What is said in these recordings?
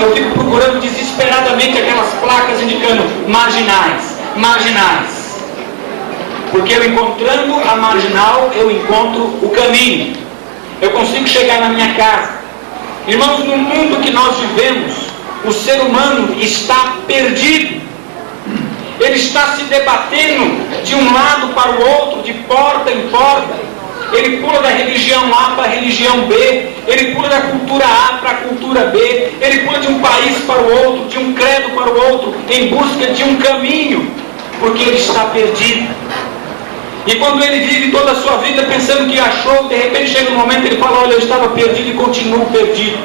eu fico procurando desesperadamente aquelas placas indicando marginais, marginais. Porque eu encontrando a marginal, eu encontro o caminho. Eu consigo chegar na minha casa. Irmãos, no mundo que nós vivemos, o ser humano está perdido. Ele está se debatendo de um lado para o outro, de porta em porta. Ele pula da religião A para a religião B, ele pula da cultura A para a cultura B, ele pula de um país para o outro, de um credo para o outro, em busca de um caminho, porque ele está perdido. E quando ele vive toda a sua vida pensando que achou, de repente chega um momento e ele fala: olha, eu estava perdido e continuo perdido.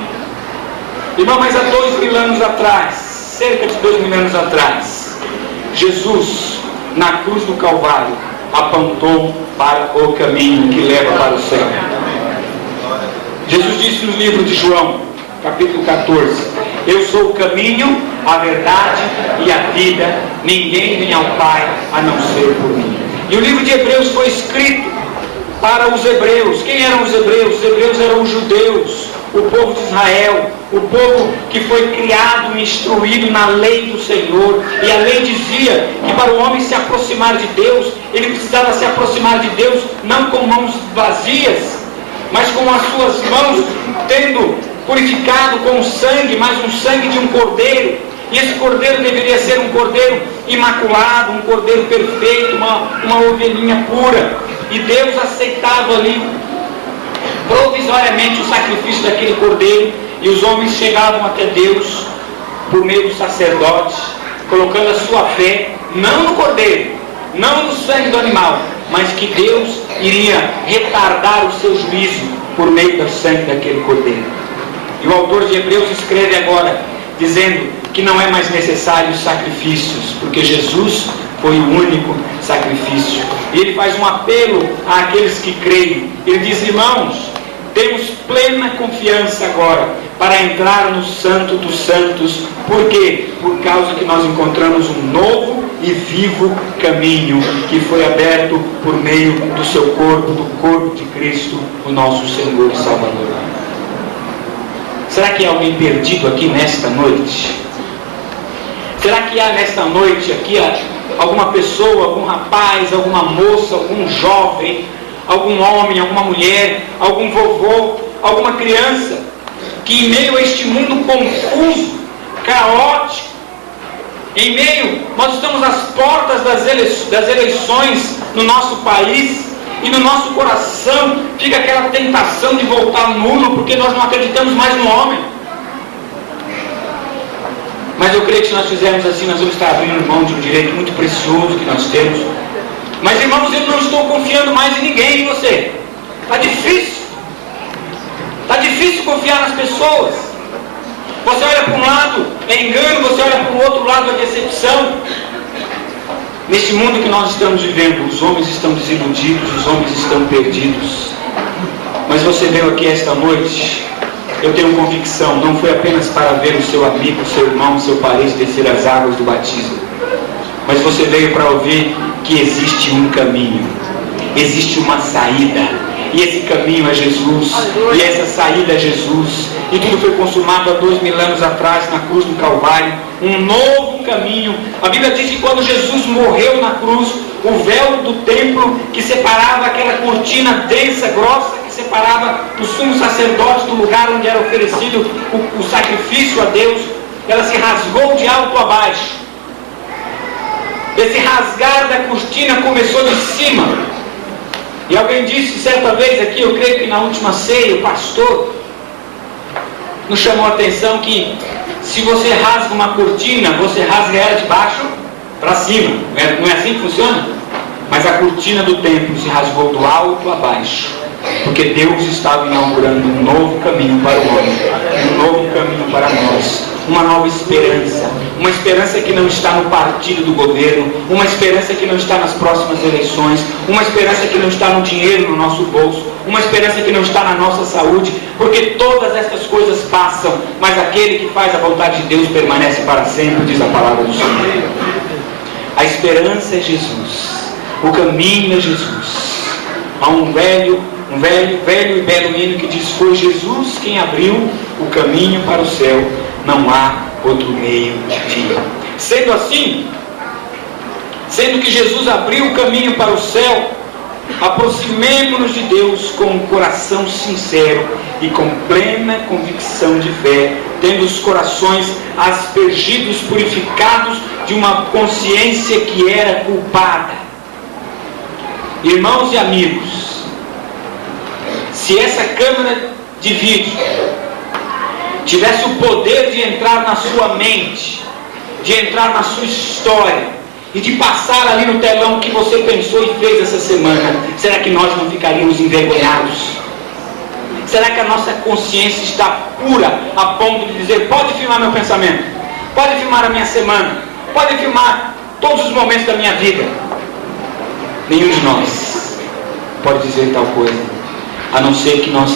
Irmão, mas há 2000 anos atrás, cerca de 2000 anos atrás, Jesus, na cruz do Calvário, apontou para o caminho que leva para o céu. Jesus disse no livro de João, capítulo 14: eu sou o caminho, a verdade e a vida, ninguém vem ao Pai a não ser por mim. E o livro de Hebreus foi escrito para os hebreus. Quem eram os hebreus? Os hebreus eram os judeus, o povo de Israel, o povo que foi criado e instruído na lei do Senhor. E a lei dizia que para o homem se aproximar de Deus, ele precisava se aproximar de Deus não com mãos vazias, mas com as suas mãos tendo purificado com o sangue, mas um sangue de um cordeiro. E esse cordeiro deveria ser um cordeiro imaculado, um cordeiro perfeito, uma ovelhinha pura. E Deus aceitava ali provisoriamente o sacrifício daquele cordeiro, e os homens chegavam até Deus por meio do sacerdote, colocando a sua fé não no cordeiro, não no sangue do animal, mas que Deus iria retardar o seu juízo por meio do sangue daquele cordeiro. E o autor de Hebreus escreve agora dizendo que não é mais necessário sacrifícios, porque Jesus foi o único sacrifício. E ele faz um apelo àqueles que creem. Ele diz: irmãos, temos plena confiança agora para entrar no Santo dos Santos. Por quê? Por causa que nós encontramos um novo e vivo caminho que foi aberto por meio do seu corpo, do corpo de Cristo, o nosso Senhor e Salvador. Será que há alguém perdido aqui nesta noite? Será que há nesta noite aqui alguma pessoa, algum rapaz, alguma moça, algum jovem, algum homem, alguma mulher, algum vovô, alguma criança, que em meio a este mundo confuso, caótico, em meio, nós estamos às portas das eleições no nosso país, e no nosso coração fica aquela tentação de voltar nulo, porque nós não acreditamos mais no homem. Mas eu creio que se nós fizermos assim, nós vamos estar abrindo mão de um direito muito precioso que nós temos. Mas irmãos, eu não estou confiando mais em ninguém, em você. Está difícil. Está difícil confiar nas pessoas. Você olha para um lado, é engano, você olha para o outro lado, é decepção. Neste mundo que nós estamos vivendo, os homens estão desiludidos, os homens estão perdidos. Mas você veio aqui esta noite, eu tenho convicção, não foi apenas para ver o seu amigo, o seu irmão, o seu parente descer as águas do batismo, mas você veio para ouvir que existe um caminho, existe uma saída. E esse caminho é Jesus, e essa saída é Jesus, e tudo foi consumado há 2000 anos atrás na cruz do Calvário, um novo caminho. A Bíblia diz que quando Jesus morreu na cruz, o véu do templo que separava aquela cortina densa, grossa, que separava o sumo sacerdote do lugar onde era oferecido o sacrifício a Deus, ela se rasgou de alto a baixo. Esse rasgar da cortina começou de cima. E alguém disse certa vez aqui, eu creio que na última ceia, o pastor nos chamou a atenção que se você rasga uma cortina, você rasga ela de baixo para cima. Não é assim que funciona? Mas a cortina do templo se rasgou do alto a baixo, porque Deus estava inaugurando um novo caminho para o homem, um novo caminho para nós, uma nova esperança, uma esperança que não está no partido do governo, uma esperança que não está nas próximas eleições, uma esperança que não está no dinheiro no nosso bolso, uma esperança que não está na nossa saúde, porque todas estas coisas passam, mas aquele que faz a vontade de Deus permanece para sempre, diz a palavra do Senhor. A esperança é Jesus, o caminho é Jesus. Há um velho e belo hino que diz: foi Jesus quem abriu o caminho para o céu, não há outro meio de ir. Sendo assim, sendo que Jesus abriu o caminho para o céu, aproximemo-nos de Deus com um coração sincero e com plena convicção de fé, tendo os corações aspergidos, purificados de uma consciência que era culpada. Irmãos e amigos, se essa câmera de vídeo tivesse o poder de entrar na sua mente, de entrar na sua história e de passar ali no telão o que você pensou e fez essa semana, será que nós não ficaríamos envergonhados? Será que a nossa consciência está pura a ponto de dizer, pode filmar meu pensamento, pode filmar a minha semana, pode filmar todos os momentos da minha vida? Nenhum de nós pode dizer tal coisa, a não ser que nós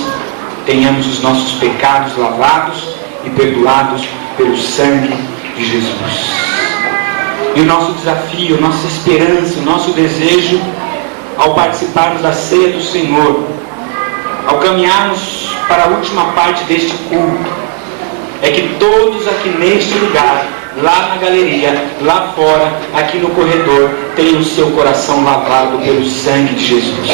tenhamos os nossos pecados lavados e perdoados pelo sangue de Jesus. E o nosso desafio, nossa esperança, o nosso desejo ao participarmos da ceia do Senhor, ao caminharmos para a última parte deste culto, é que todos aqui neste lugar, lá na galeria, lá fora, aqui no corredor, tenham o seu coração lavado pelo sangue de Jesus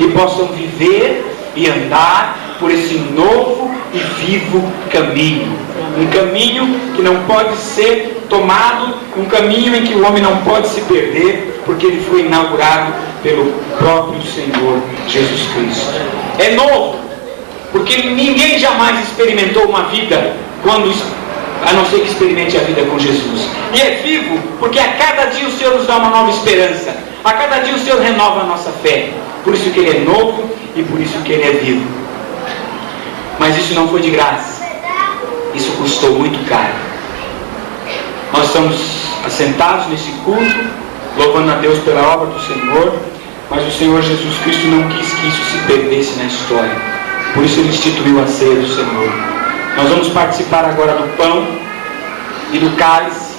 e possam viver e andar por esse novo e vivo caminho. Um caminho que não pode ser tomado, um caminho em que o homem não pode se perder, porque ele foi inaugurado pelo próprio Senhor Jesus Cristo. É novo, porque ninguém jamais experimentou uma vida a não ser que experimente a vida com Jesus. E é vivo, porque a cada dia o Senhor nos dá uma nova esperança, a cada dia o Senhor renova a nossa fé. Por isso que Ele é novo e por isso que Ele é vivo. Mas isso não foi de graça, isso custou muito caro. Nós estamos assentados nesse culto, louvando a Deus pela obra do Senhor, mas o Senhor Jesus Cristo não quis que isso se perdesse na história. Por isso Ele instituiu a ceia do Senhor. Nós vamos participar agora do pão e do cálice,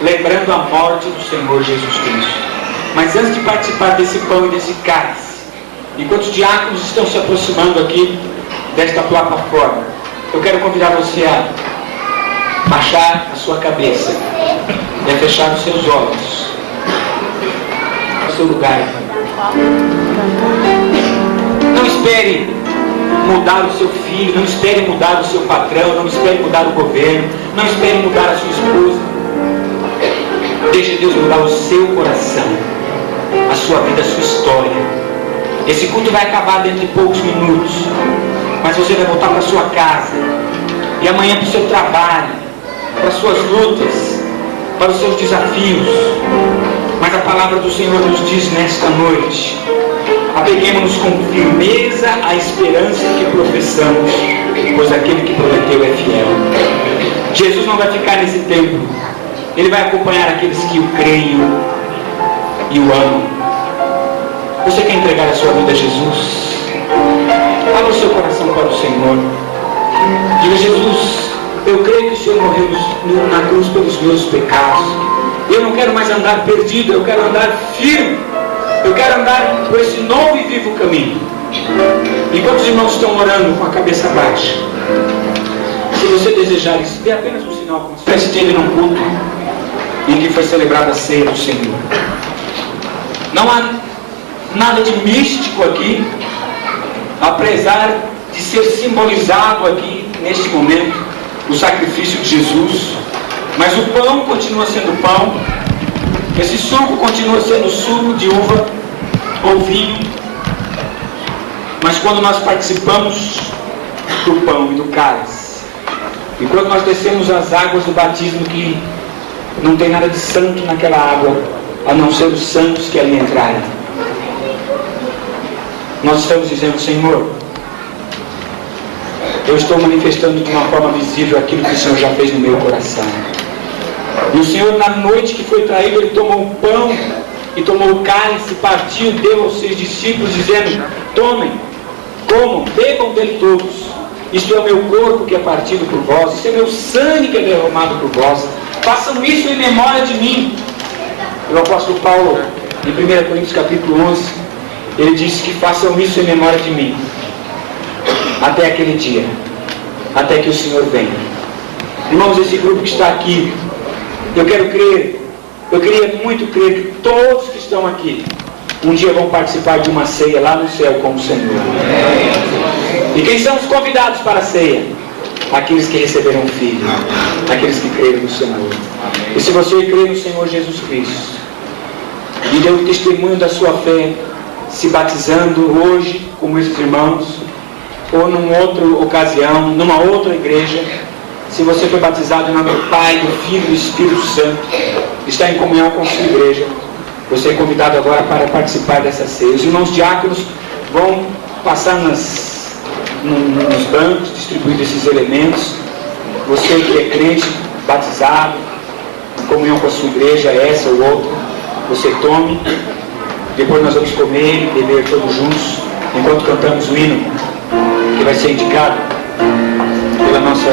lembrando a morte do Senhor Jesus Cristo. Mas antes de participar desse pão e desse cálice, enquanto os diáconos estão se aproximando aqui desta plataforma, eu quero convidar você a baixar a sua cabeça e a fechar os seus olhos no seu lugar. Não espere mudar o seu filho, não espere mudar o seu patrão, não espere mudar o governo, não espere mudar a sua esposa. Deixe Deus mudar o seu coração, a sua vida, a sua história. Esse culto vai acabar dentro de poucos minutos, mas você vai voltar para a sua casa, e amanhã para o seu trabalho, para as suas lutas, para os seus desafios. Mas a palavra do Senhor nos diz nesta noite: apeguemos-nos com firmeza à esperança que professamos, pois aquele que prometeu é fiel. Jesus não vai ficar nesse templo, Ele vai acompanhar aqueles que o creem e o amam. Você quer entregar a sua vida a Jesus? Abra o seu coração para o Senhor. Diga: Jesus, eu creio que o Senhor morreu na cruz pelos meus pecados. Eu não quero mais andar perdido, eu quero andar firme. Eu quero andar por esse novo e vivo caminho. Enquanto os irmãos estão orando com a cabeça baixa, se você desejar isso, dê apenas um sinal, como se você esteve num culto em que foi celebrada a ceia do Senhor. Não há nada de místico aqui, apesar de ser simbolizado aqui, neste momento, o sacrifício de Jesus. Mas o pão continua sendo pão, esse suco continua sendo suco de uva ou vinho. Mas quando nós participamos do pão e do cálice, e quando nós descemos as águas do batismo, que não tem nada de santo naquela água, a não ser os santos que ali entrarem, nós estamos dizendo: Senhor, eu estou manifestando de uma forma visível aquilo que o Senhor já fez no meu coração. E o Senhor, na noite que foi traído, Ele tomou o pão e tomou o cálice, partiu, deu aos seus discípulos, dizendo: tomem, comam, bebam dele todos. Isto é o meu corpo que é partido por vós, isto é meu sangue que é derramado por vós. Façam isso em memória de mim. E o apóstolo Paulo, em 1 Coríntios capítulo 11, ele disse que façam isso em memória de mim, até aquele dia, até que o Senhor venha. Irmãos, esse grupo que está aqui, eu queria muito crer que todos que estão aqui um dia vão participar de uma ceia lá no céu com o Senhor. E quem são os convidados para a ceia? Aqueles que receberam o Filho, aqueles que creram no Senhor. E se você crê no Senhor Jesus Cristo e deu testemunho da sua fé, se batizando hoje, como esses irmãos, ou numa outra ocasião, numa outra igreja, se você foi batizado em nome do Pai, do Filho e do Espírito Santo, está em comunhão com a sua igreja, você é convidado agora para participar dessa ceia. Os irmãos diáconos vão passar nos bancos, distribuindo esses elementos. Você que é crente, batizado, em comunhão com a sua igreja, essa ou outra, você tome. Depois nós vamos comer e beber todos juntos, enquanto cantamos o hino que vai ser indicado pela nossa